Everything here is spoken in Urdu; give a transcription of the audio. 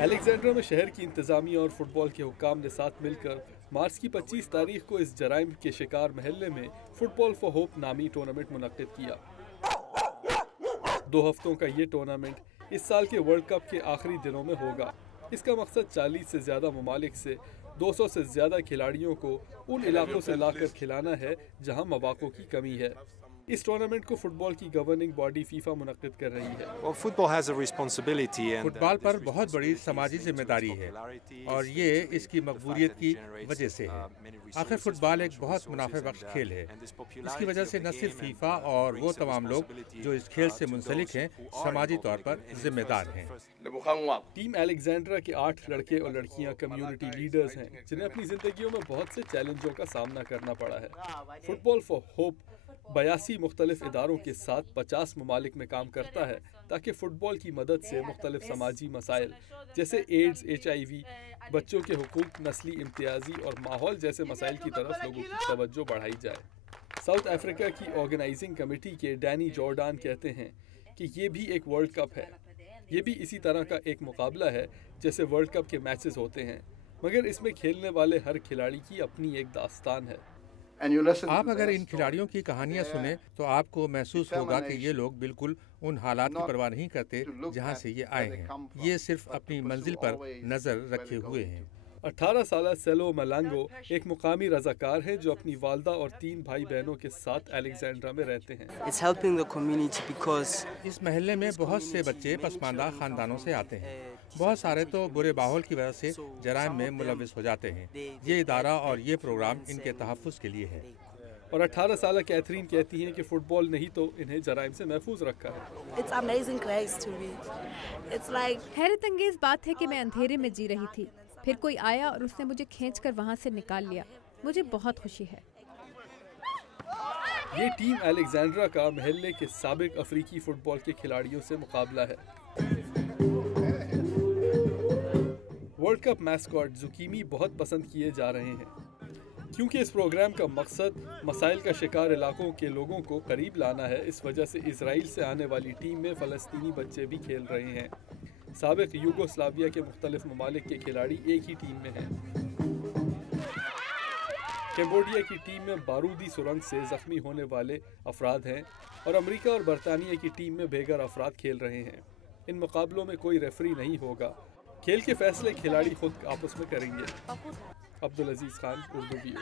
الیگزینڈرا میں شہر کی انتظامیہ اور فٹ بال کے حکام نے ساتھ مل کر مارچ کی 25 تاریخ کو اس جرائم کے شکار محلے میں فٹ بال فار ہوپ نامی ٹورنامنٹ منعقد کیا۔ 2 ہفتوں کا یہ ٹورنامنٹ اس سال کے ورلڈ کپ کے آخری دنوں میں ہوگا۔ اس کا مقصد 40 سے زیادہ ممالک سے 200 سے زیادہ کھلاڑیوں کو ان علاقوں سے لا کر کھلانا ہے جہاں مواقع کی کمی ہے۔ اس ٹورنامنٹ کو فٹ بال کی گورننگ باڈی فیفا منعقد کر رہی ہے۔ فٹ بال پر بہت بڑی سماجی ذمہ داری ہے اور یہ اس کی مقبولیت کی وجہ سے ہے۔ آخر فٹ بال ایک بہت منافع بخش کھیل ہے۔ اس کی وجہ سے نہ صرف فیفا اور وہ تمام لوگ جو اس کھیل سے منسلک ہیں سماجی طور پر ذمہ دار ہیں۔ ٹیم الیگزینڈرا کے 8 لڑکے اور لڑکیاں کمیونٹی لیڈرز ہیں جنہیں اپنی زندگیوں میں بہت سے چیلنجوں کا سامنا کرنا پڑا ہے۔ فٹ بال فار ہوپ 82 مختلف اداروں کے ساتھ 50 ممالک میں کام کرتا ہے تاکہ فٹ بال کی مدد سے مختلف سماجی مسائل جیسے ایڈز، HIV، بچوں کے حقوق، نسلی امتیازی اور ماحول جیسے مسائل کی طرف لوگوں کی توجہ بڑھائی جائے۔ ساؤتھ افریقہ کی آرگنائزنگ کمیٹی کے ڈینی جارڈان کہتے ہیں کہ یہ بھی ایک ورلڈ کپ ہے۔ یہ بھی اسی طرح کا ایک مقابلہ ہے جیسے ورلڈ کپ کے میچز ہوتے ہیں، مگر اس میں کھیلنے والے ہر کھلاڑی کی اپنی ایک داستان ہے۔ آپ اگر ان کھلاڑیوں کی کہانیاں سنیں تو آپ کو محسوس ہوگا کہ یہ لوگ بالکل ان حالات کی پرواہ نہیں کرتے جہاں سے یہ آئے ہیں، یہ صرف اپنی منزل پر نظر رکھے ہوئے ہیں۔ 18 سالہ سیلو ملانگو ایک مقامی رضاکار ہے جو اپنی والدہ اور 3 بھائی بہنوں کے ساتھ الیگزینڈرا میں رہتے ہیں۔ اس محلے میں بہت سے بچے پسماندہ خاندانوں سے آتے ہیں۔ بہت سارے تو برے ماحول کی وجہ سے جرائم میں ملوث ہو جاتے ہیں۔ یہ ادارہ اور یہ پروگرام ان کے تحفظ کے لیے ہے۔ اور 18 سالہ کیتھرین کہتی ہیں کہ فٹ بال نہیں تو انہیں جرائم سے محفوظ رکھا ہے۔ حیرت انگیز بات ہے کہ میں اندھیرے میں جی رہی تھی، پھر کوئی آیا اور اس نے مجھے کھینچ کر وہاں سے نکال لیا۔ مجھے بہت خوشی ہے۔ یہ ٹیم الیگزینڈرا کا محلے کے سابق افریقی فٹ بال کے کھلاڑیوں سے مقابلہ ہے۔ ورلڈ کپ میسکاٹ زوکیمی بہت پسند کیے جا رہے ہیں کیونکہ اس پروگرام کا مقصد مسائل کا شکار علاقوں کے لوگوں کو قریب لانا ہے۔ اس وجہ سے اسرائیل سے آنے والی ٹیم میں فلسطینی بچے بھی کھیل رہے ہیں۔ سابق یوگوسلاویہ کے مختلف ممالک کے کھلاڑی ایک ہی ٹیم میں ہیں۔ کمبوڈیا کی ٹیم میں بارودی سرنگ سے زخمی ہونے والے افراد ہیں اور امریکہ اور برطانیہ کی ٹیم میں بے گھر افراد کھیل رہے ہیں۔ ان مقابلوں میں کوئی ریفری نہیں ہوگا۔ کھیل کے فیصلے کھلاڑی خود آپس میں کریں گے۔ عبدالعزیز خان، اردو ویو۔